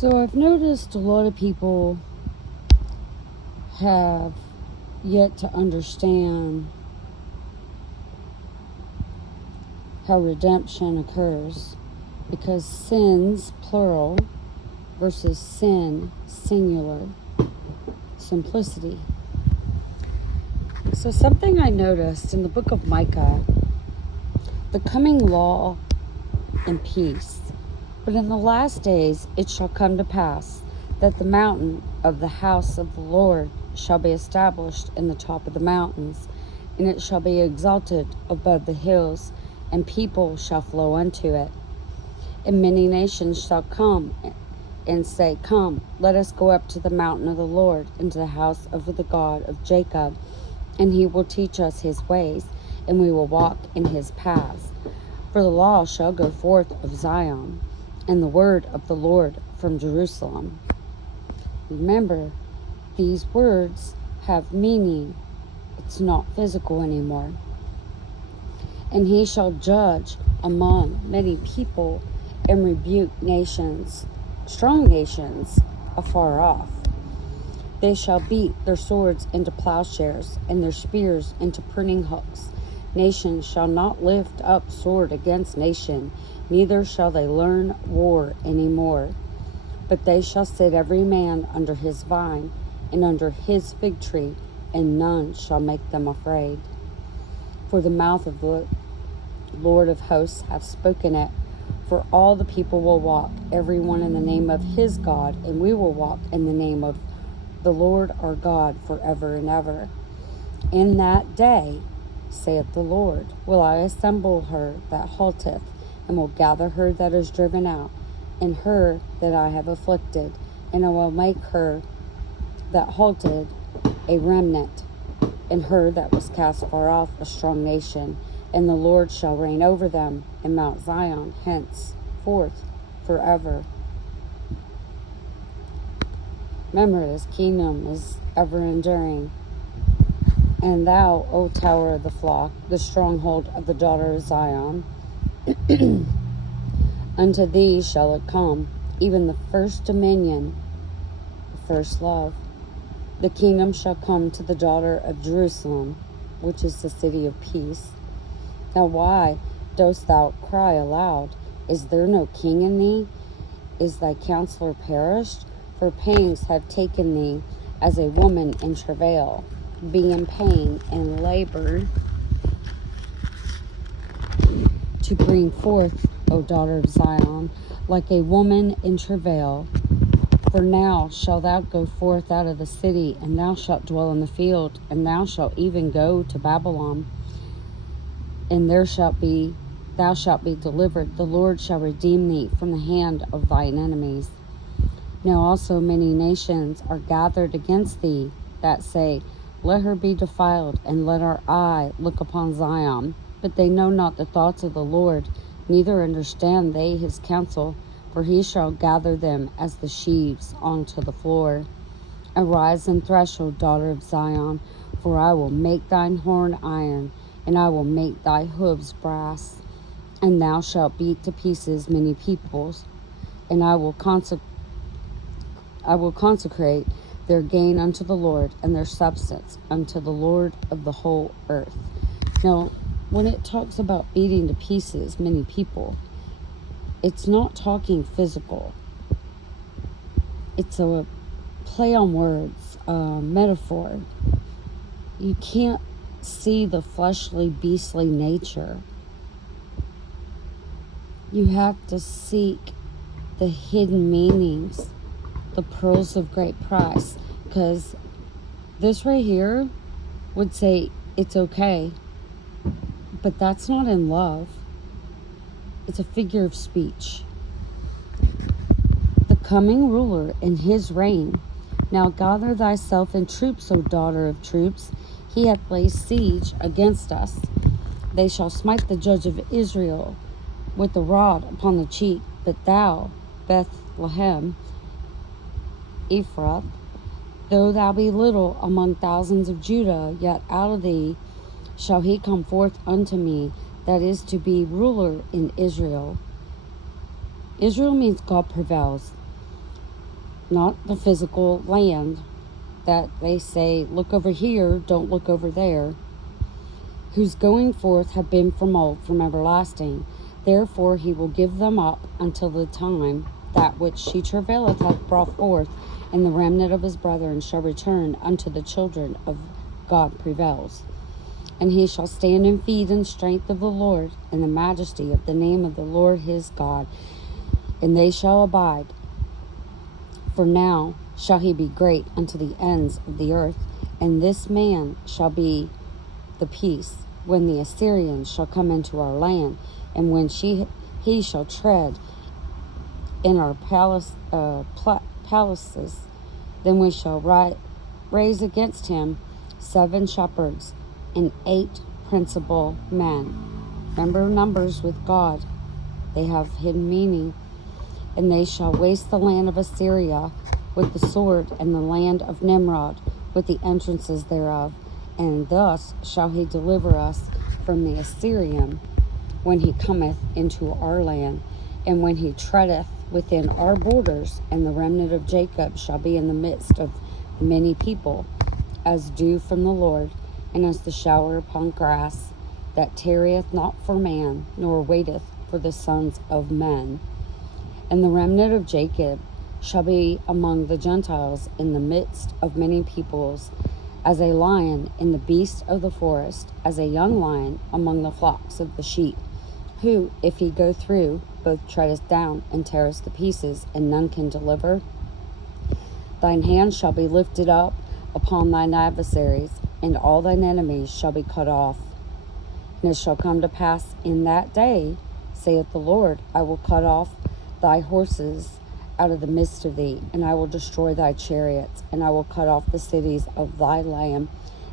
So I've noticed a lot of people have yet to understand how redemption occurs, because sins, plural, versus sin, singular, simplicity. So something I noticed in the book of Micah, the coming law and peace. But in the last days it shall come to pass that the mountain of the house of the Lord shall be established in the top of the mountains, and it shall be exalted above the hills, and people shall flow unto it. And many nations shall come and say, Come, let us go up to the mountain of the Lord, into the house of the God of Jacob, and he will teach us his ways, and we will walk in his paths. For the law shall go forth of Zion, and the word of the Lord from Jerusalem. Remember, these words have meaning. It's not physical anymore. And he shall judge among many people and rebuke nations, strong nations, afar off. They shall beat their swords into plowshares and their spears into pruning hooks. Nation shall not lift up sword against nation, neither shall they learn war any more. But they shall sit every man under his vine and under his fig tree, and none shall make them afraid. For the mouth of the Lord of hosts hath spoken it. For all the people will walk, every one in the name of his God, and we will walk in the name of the Lord our God forever and ever. In that day, saith the Lord, will I assemble her that halteth, and will gather her that is driven out, and her that I have afflicted, and I will make her that halted a remnant, and her that was cast far off a strong nation, and the Lord shall reign over them in Mount Zion henceforth forever. Remember, his kingdom is ever enduring. And thou, O tower of the flock, the stronghold of the daughter of Zion, unto thee shall it come, even the first dominion, the first love. The kingdom shall come to the daughter of Jerusalem, which is the city of peace. Now why dost thou cry aloud? Is there no king in thee? Is thy counselor perished? For pangs have taken thee as a woman in travail, being in pain and labor to bring forth, O daughter of Zion, like a woman in travail. For now shalt thou go forth out of the city, and thou shalt dwell in the field, and thou shalt even go to Babylon, and thou shalt be delivered. The Lord shall redeem thee from the hand of thine enemies. Now also many nations are gathered against thee, that say, Let her be defiled, and let our eye look upon Zion. But they know not the thoughts of the Lord, neither understand they his counsel, for he shall gather them as the sheaves onto the floor. Arise and thresh, O daughter of Zion, for I will make thine horn iron, and I will make thy hooves brass. And thou shalt beat to pieces many peoples, and I will consecrate their gain unto the Lord, and their substance unto the Lord of the whole earth. Now, when it talks about beating to pieces many people, it's not talking physical. It's a play on words, metaphor. You can't see the fleshly, beastly nature. You have to seek the hidden meanings, the pearls of great price, because this right here would say it's okay, but that's not in love. It's a figure of speech. The coming ruler in his reign. Now gather thyself in troops, O daughter of troops. He hath placed siege against us. They shall smite the judge of Israel with the rod upon the cheek. But thou, Bethlehem, Ephrath, though thou be little among thousands of Judah, yet out of thee shall he come forth unto me, that is to be ruler in Israel. Israel means God prevails. not the physical land that they say, look over here, don't look over there, whose going forth have been from old, from everlasting. Therefore he will give them up until the time that which she travaileth hath brought forth, and the remnant of his brethren shall return unto the children of God prevails. And he shall stand and feed in strength of the Lord, in the majesty of the name of the Lord his God, and they shall abide. For now shall he be great unto the ends of the earth, and this man shall be the peace, when the Assyrians shall come into our land, and when he shall tread in our palaces, then we shall raise against him 7 shepherds and 8 principal men. Remember, numbers with God, they have hidden meaning. And they shall waste the land of Assyria with the sword, and the land of Nimrod with the entrances thereof. And thus shall he deliver us from the Assyrian when he cometh into our land, and when he treadeth within our borders. And the remnant of Jacob shall be in the midst of many people, as dew from the Lord, and as the shower upon grass, that tarrieth not for man, nor waiteth for the sons of men. And the remnant of Jacob shall be among the Gentiles in the midst of many peoples, as a lion in the beast of the forest, as a young lion among the flocks of the sheep, who, if he go through, both treadeth down and teareth to pieces, and none can deliver. Thine hand shall be lifted up upon thine adversaries, and all thine enemies shall be cut off. And it shall come to pass in that day, saith the Lord, I will cut off thy horses out of the midst of thee, and I will destroy thy chariots, and I will cut off the cities of thy land,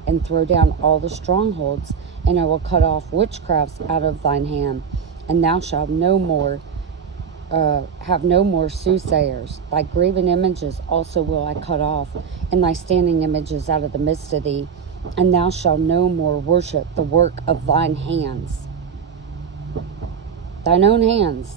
and throw down all the strongholds, and I will cut off witchcrafts out of thine hand, and thou shalt no more have no more soothsayers. Thy graven images also will I cut off, and thy standing images out of the midst of thee, and thou shalt no more worship the work of thine hands, thine own hands.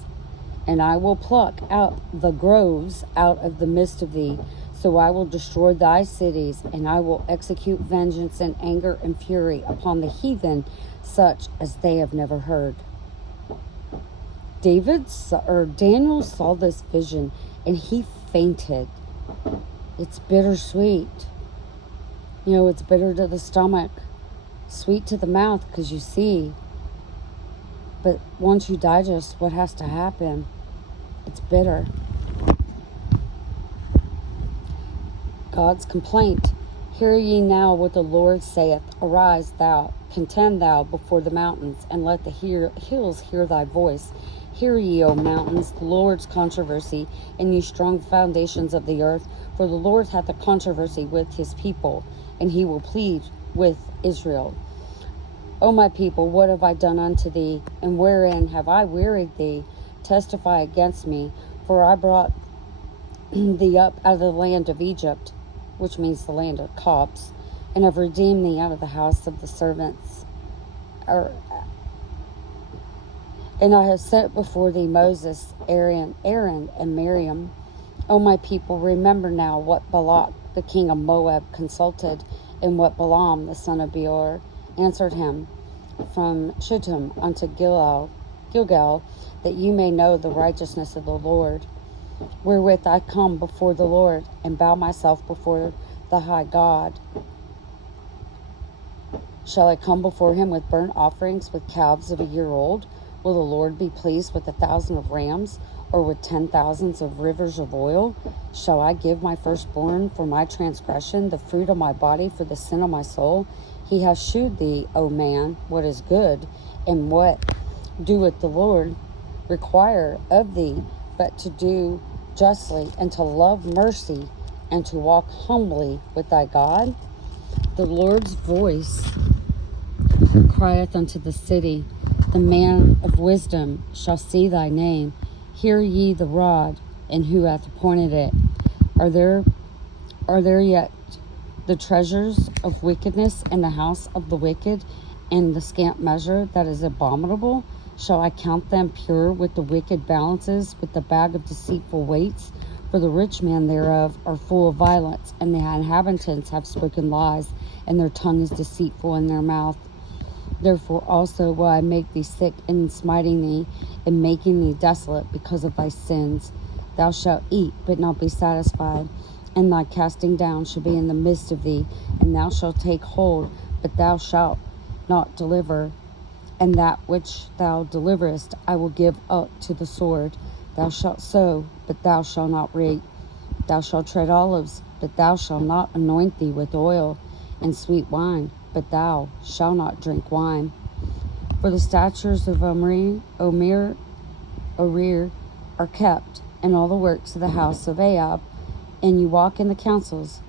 And I will pluck out the groves out of the midst of thee. So I will destroy thy cities, and I will execute vengeance and anger and fury upon the heathen, such as they have never heard. Daniel saw this vision, and he fainted. It's bittersweet. You know, it's bitter to the stomach, sweet to the mouth, because you see. But once you digest what has to happen, it's bitter. God's complaint. Hear ye now what the Lord saith. Arise thou, contend thou before the mountains, and let the hills hear thy voice. Hear ye, O mountains, the Lord's controversy, and ye strong foundations of the earth. For the Lord hath a controversy with his people, and he will plead with Israel. O my people, what have I done unto thee, and wherein have I wearied thee? Testify against me, for I brought thee up out of the land of Egypt, which means the land of Copts, and have redeemed thee out of the house of the servants. And I have set before thee Moses, Aaron, and Miriam. O my people, remember now what Balak the king of Moab consulted, and what Balaam the son of Beor answered him from Shittim unto Gilgal, that you may know the righteousness of the Lord, wherewith I come before the Lord, and bow myself before the high God. Shall I come before him with burnt offerings, with calves of a year old? Will the Lord be pleased with 1,000 of rams, or with 10,000s of rivers of oil? Shall I give my firstborn for my transgression, the fruit of my body for the sin of my soul? He has shewed thee, O man, what is good, and what doeth the Lord require of thee, but to do justly, and to love mercy, and to walk humbly with thy God? The Lord's voice crieth unto the city, the man of wisdom shall see thy name. Hear ye the rod, and who hath appointed it? Are there yet the treasures of wickedness in the house of the wicked, and the scant measure that is abominable? Shall I count them pure with the wicked balances, with the bag of deceitful weights? For the rich man thereof are full of violence, and the inhabitants have spoken lies, and their tongue is deceitful in their mouth. Therefore also will I make thee sick in smiting thee, and making thee desolate because of thy sins. Thou shalt eat, but not be satisfied, and thy casting down shall be in the midst of thee, and thou shalt take hold, but thou shalt not deliver. And that which thou deliverest I will give up to the sword. Thou shalt sow, but thou shalt not reap. Thou shalt tread olives, but thou shalt not anoint thee with oil, and sweet wine, but thou shalt not drink wine. For the statutes of Omer are kept, and all the works of the house of Ahab, and you walk in the counsels,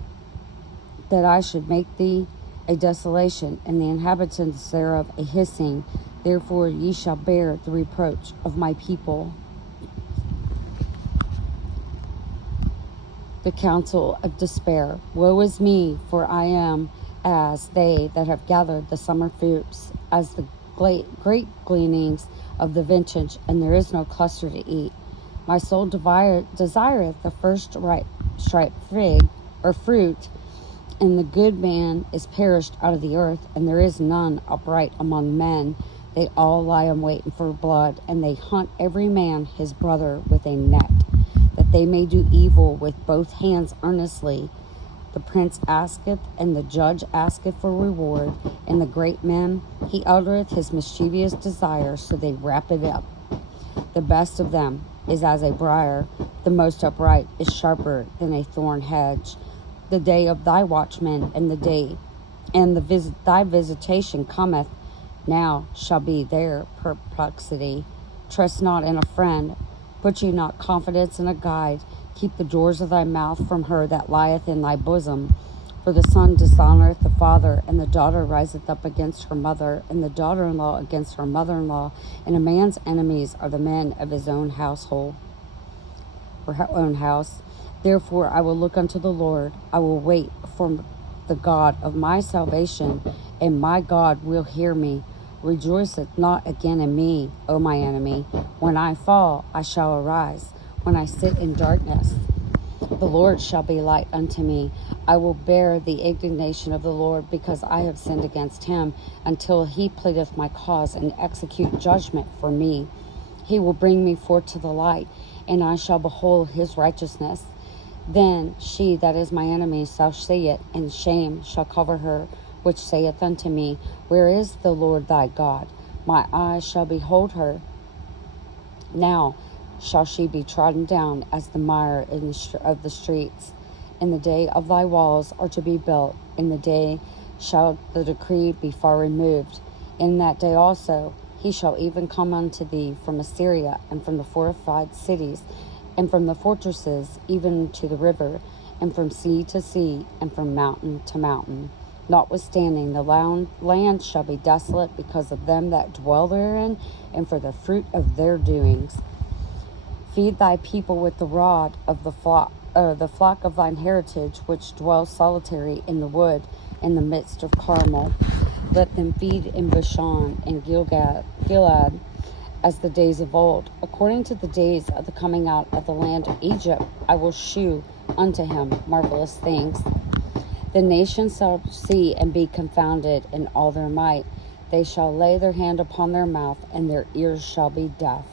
that I should make thee a desolation, and the inhabitants thereof a hissing. Therefore ye shall bear the reproach of my people. The counsel of despair. Woe is me, for I am as they that have gathered the summer fruits, as the great gleanings of the vintage, and there is no cluster to eat. My soul desireth the first ripe fig or fruit, and the good man is perished out of the earth, and there is none upright among men. They all lie in waiting for blood, and they hunt every man his brother with a net, that they may do evil with both hands earnestly. The prince asketh, and the judge asketh for reward, and the great man, he uttereth his mischievous desire, so they wrap it up. The best of them is as a briar, the most upright is sharper than a thorn hedge. The day of thy watchmen thy visitation cometh, now shall be their perplexity. Trust not in a friend, put ye not confidence in a guide. Keep the doors of thy mouth from her that lieth in thy bosom. For the son dishonoreth the father, and the daughter riseth up against her mother, and the daughter-in-law against her mother-in-law. And a man's enemies are the men of his own household, or her own house. Therefore I will look unto the Lord. I will wait for the God of my salvation, and my God will hear me. Rejoiceth not again in me, O my enemy. When I fall, I shall arise. When I sit in darkness, the Lord shall be light unto me. I will bear the indignation of the Lord, because I have sinned against him, until he pleadeth my cause and execute judgment for me. He will bring me forth to the light, and I shall behold his righteousness. Then she that is my enemy shall see it, and shame shall cover her, which saith unto me, Where is the Lord thy God? My eyes shall behold her. Now shall she be trodden down as the mire of the streets. In the day of thy walls are to be built. In the day shall the decree be far removed. In that day also he shall even come unto thee from Assyria, and from the fortified cities, and from the fortresses, even to the river, and from sea to sea, and from mountain to mountain. Notwithstanding, the land shall be desolate because of them that dwell therein, and for the fruit of their doings. Feed thy people with the rod of the flock of thine heritage, which dwell solitary in the wood, in the midst of Carmel. Let them feed in Bashan and Gilead, as the days of old. According to the days of the coming out of the land of Egypt, I will shew unto him marvelous things. The nations shall see and be confounded in all their might. They shall lay their hand upon their mouth, and their ears shall be deaf.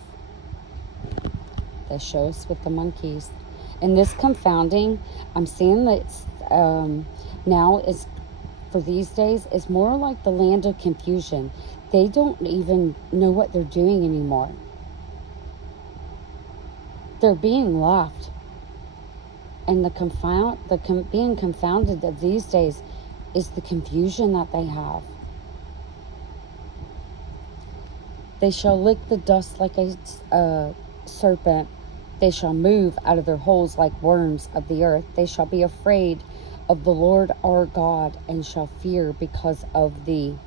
They show us with the monkeys. And this confounding, I'm seeing that now is, for these days, is more like the land of confusion. They don't even know what they're doing anymore. They're being left. And being confounded of these days is the confusion that they have. They shall lick the dust like a serpent. They shall move out of their holes like worms of the earth. They shall be afraid of the Lord our God, and shall fear because of thee.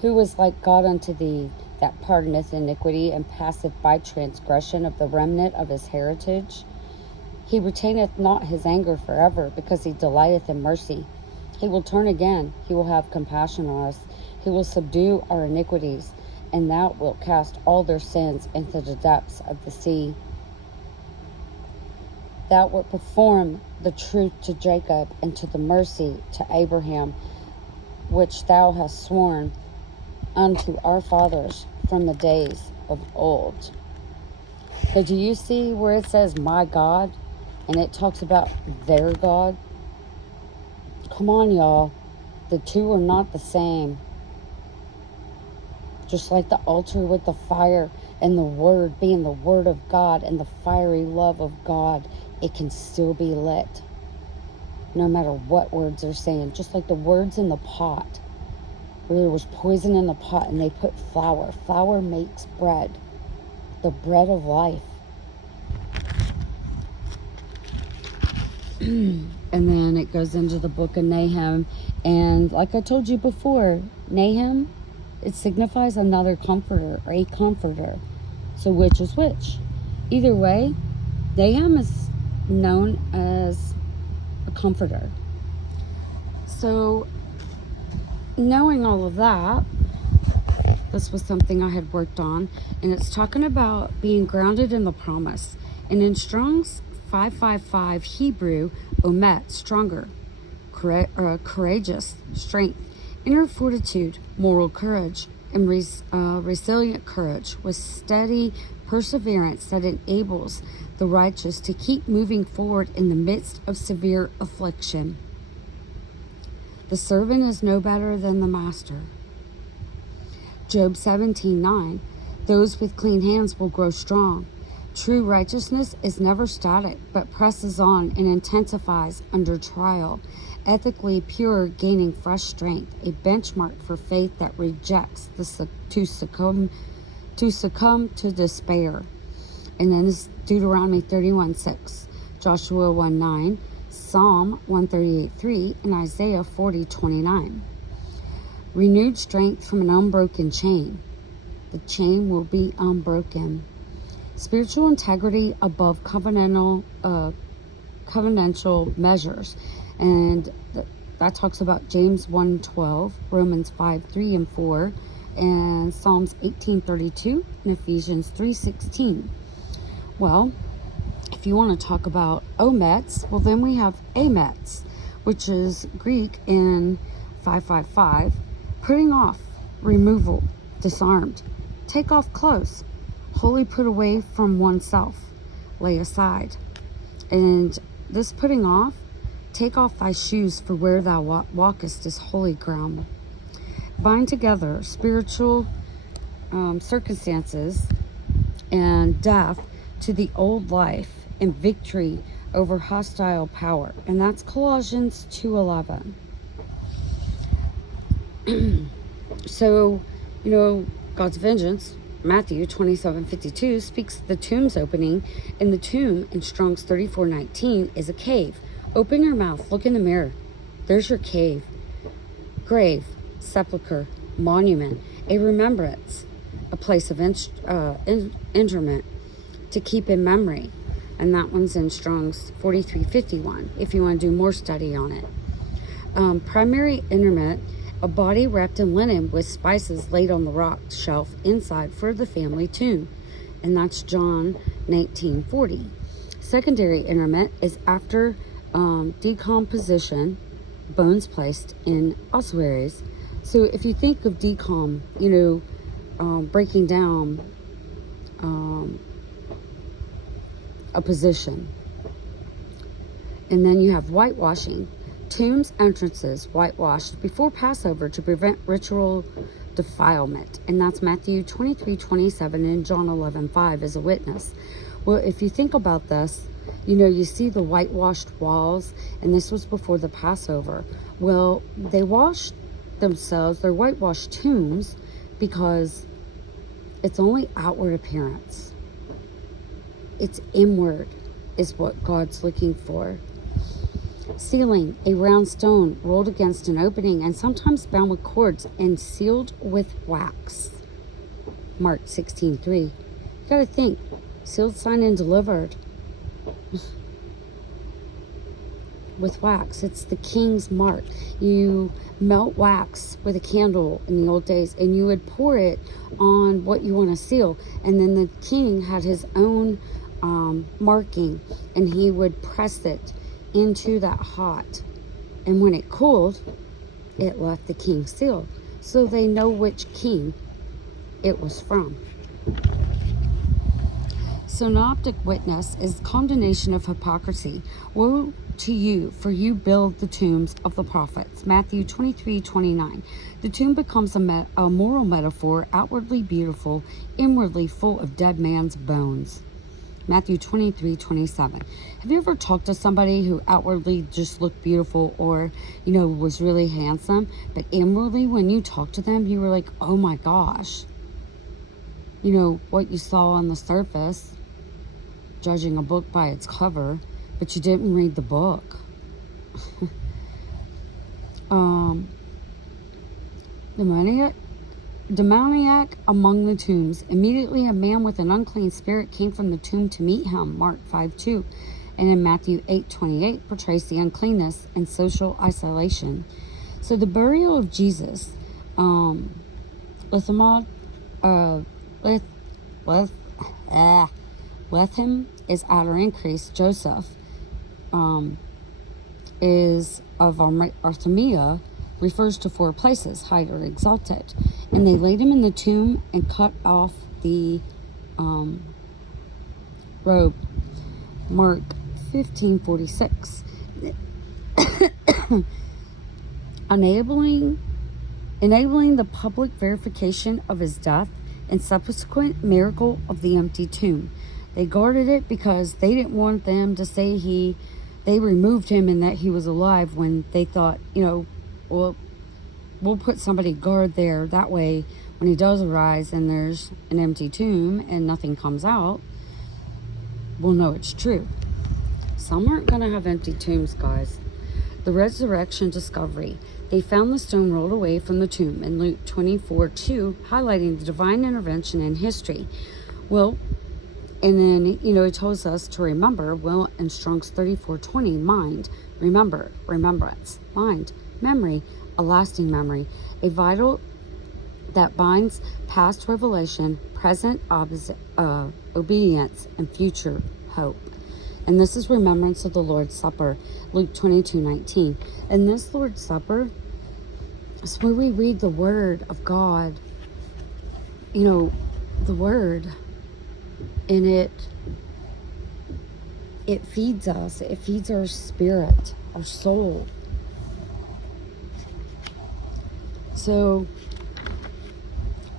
Who is like God unto thee, that pardoneth iniquity, and passeth by transgression of the remnant of his heritage? He retaineth not his anger forever, because he delighteth in mercy. He will turn again, he will have compassion on us. He will subdue our iniquities, and thou wilt cast all their sins into the depths of the sea. thou wilt perform the truth to Jacob, and to the mercy to Abraham, which thou hast sworn unto our fathers from the days of old. So do you see where it says my God, and it talks about their God? Come on, y'all. The two are not the same. Just like the altar with the fire and the word being the word of God and the fiery love of God, it can still be lit. No matter what words are saying. Just like the words in the pot. Where there was poison in the pot and they put flour. Flour makes bread. The bread of life. And then it goes into the book of Nahum. And like I told you before, Nahum, it signifies another comforter or a comforter. So which is which? Either way, Nahum is known as a comforter. So knowing all of that, this was something I had worked on, and it's talking about being grounded in the promise. And in Strong's 555 Hebrew, omet, stronger, courageous, strength, inner fortitude, moral courage, and resilient courage with steady perseverance that enables the righteous to keep moving forward in the midst of severe affliction. The servant is no better than the master. Job 17:9, those with clean hands will grow strong. True righteousness is never static, but presses on and intensifies under trial. Ethically pure, gaining fresh strength, a benchmark for faith that rejects to succumb to despair. And then it's Deuteronomy 31:6, Joshua 1:9, Psalm 138:3, and Isaiah 40:29. Renewed strength from an unbroken chain. The chain will be unbroken. Spiritual integrity above covenantal measures. And that talks about James 1:12, Romans 5:3 and 4, and Psalms 18:32, and Ephesians 3:16. Well, if you want to talk about omets, well then we have amets, which is Greek in 555, putting off, removal, disarmed, take off clothes, wholly put away from oneself, lay aside. And this putting off, take off thy shoes, for where thou walkest is holy ground. Bind together spiritual circumstances and death to the old life and victory over hostile power. And that's Colossians 2:11. So, God's vengeance, Matthew 27:52, speaks the tomb's opening, and the tomb in Strong's 34:19 is a cave. Open your mouth, look in the mirror. There's your cave. Grave, sepulcher, monument, a remembrance, a place of interment to keep in memory. And that one's in Strong's 43:51, if you want to do more study on it. Primary interment, a body wrapped in linen with spices laid on the rock shelf inside for the family tomb. And that's John 19:40. Secondary interment is after decomposition, bones placed in ossuaries. So if you think of decom, breaking down a position. And then you have whitewashing. Tombs entrances whitewashed before Passover to prevent ritual defilement. And that's Matthew 23:27 and John 11:5 as a witness. Well, if you think about this, you see the whitewashed walls, and this was before the Passover. Well, they washed themselves, their whitewashed tombs, because it's only outward appearance. It's inward is what God's looking for. Sealing, a round stone rolled against an opening and sometimes bound with cords and sealed with wax. Mark 16:3. You gotta think, sealed, signed, and delivered with wax. It's the king's mark. You melt wax with a candle in the old days, and you would pour it on what you want to seal. And then the king had his own marking, and he would press it into that hot. And when it cooled, it left the king's seal. So they know which king it was from. Synoptic witness is condemnation of hypocrisy. Woe to you, for you build the tombs of the prophets. Matthew 23:29. The tomb becomes a moral metaphor, outwardly beautiful, inwardly full of dead man's bones. Matthew 23:27. Have you ever talked to somebody who outwardly just looked beautiful or, was really handsome, but inwardly when you talked to them, you were like, oh my gosh, what you saw on the surface, judging a book by its cover, but you didn't read the book. Demoniac among the tombs. Immediately a man with an unclean spirit came from the tomb to meet him. Mark 5:2. And in Matthew 8:28 portrays the uncleanness and social isolation. So the burial of Jesus, Lethem is outer increase. Joseph is of Arthemia, refers to 4 places, high or exalted. And they laid him in the tomb and cut off the robe. Mark 15:46. enabling the public verification of his death and subsequent miracle of the empty tomb. They guarded it because they didn't want them to say they removed him and that he was alive, when they thought, well, we'll put somebody guard there. That way, when he does arise and there's an empty tomb and nothing comes out, we'll know it's true. Some aren't going to have empty tombs, guys. The resurrection discovery. They found the stone rolled away from the tomb in Luke 24:2, highlighting the divine intervention in history. Well, and then, he tells us to remember, in Strong's 34:20, mind, remember, remembrance, mind, memory, a lasting memory, a vital that binds past revelation, present obedience, and future hope. And this is remembrance of the Lord's Supper, Luke 22:19. And this Lord's Supper is where we read the Word of God, the Word, and it feeds us. It feeds our spirit, our soul. So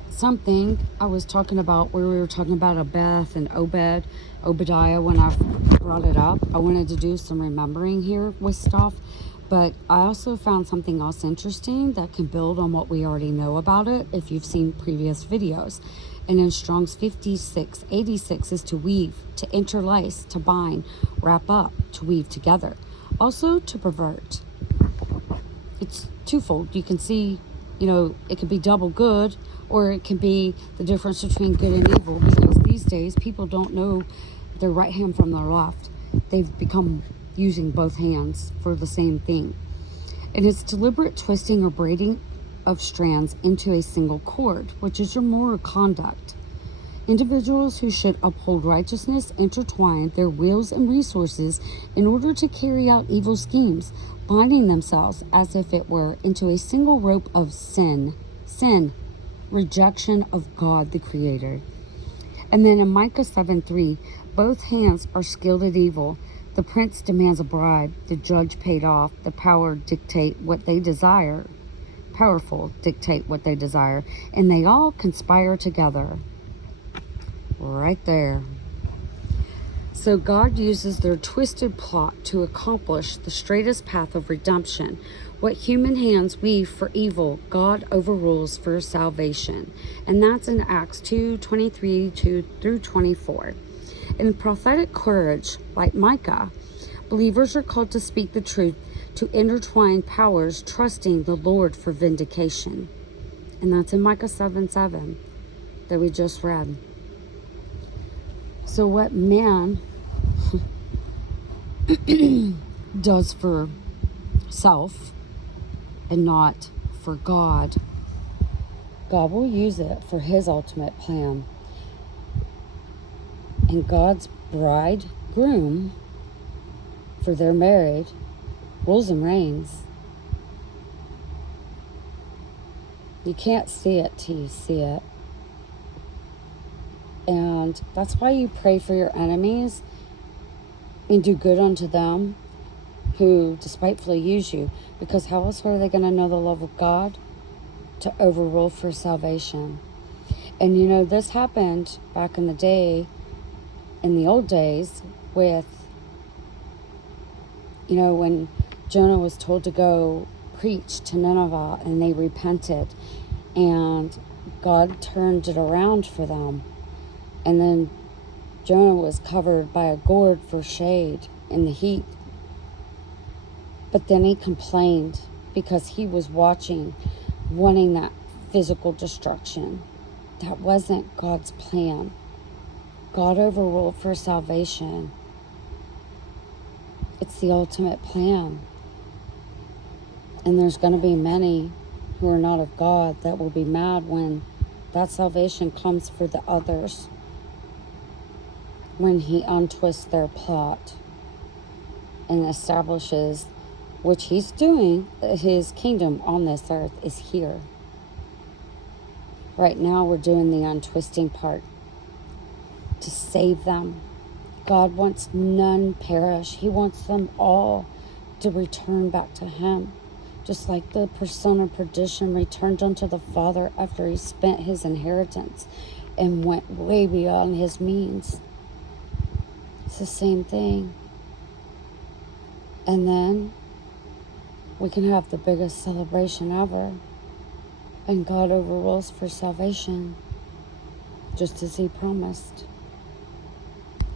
something I was talking about, where we were talking about Abeth and Obadiah, when I brought it up, I wanted to do some remembering here with stuff, but I also found something else interesting that can build on what we already know about it if you've seen previous videos. And in Strong's 56:86 is to weave, to interlace, to bind, wrap up, to weave together. Also to pervert. It's twofold. You can see, it could be double good, or it can be the difference between good and evil, because these days people don't know their right hand from their left. They've become using both hands for the same thing. And it's deliberate twisting or braiding of strands into a single cord, which is your moral conduct. Individuals who should uphold righteousness intertwine their wills and resources in order to carry out evil schemes, binding themselves as if it were into a single rope of sin, rejection of God the Creator. And then in Micah 7:3, both hands are skilled at evil. The prince demands a bribe, the judge paid off, the powerful dictate what they desire, and they all conspire together. Right there. So God uses their twisted plot to accomplish the straightest path of redemption. What human hands weave for evil, God overrules for salvation. And that's in Acts 2:23-24. In prophetic courage, like Micah, believers are called to speak the truth, to intertwine powers, trusting the Lord for vindication. And that's in Micah 7:7 that we just read. So what man does for self and not for God, God will use it for his ultimate plan. And God's bridegroom, for they're married, rules and reigns. You can't see it till you see it. And that's why you pray for your enemies and do good unto them who despitefully use you. Because how else are they going to know the love of God? To overrule for salvation. And you know, this happened back in the day, in the old days, with, you know, when Jonah was told to go preach to Nineveh and they repented. And God turned it around for them. And then Jonah was covered by a gourd for shade in the heat. But then he complained because he was watching, wanting that physical destruction. That wasn't God's plan. God overruled for salvation. It's the ultimate plan. And there's going to be many who are not of God that will be mad when that salvation comes for the others. When he untwists their plot and establishes, which he's doing, his kingdom on this earth is here. Right now we're doing the untwisting part to save them. God wants none perish. He wants them all to return back to him. Just like the son of perdition returned unto the Father after he spent his inheritance and went way beyond his means. It's the same thing. And then we can have the biggest celebration ever. And God overrules for salvation, just as he promised.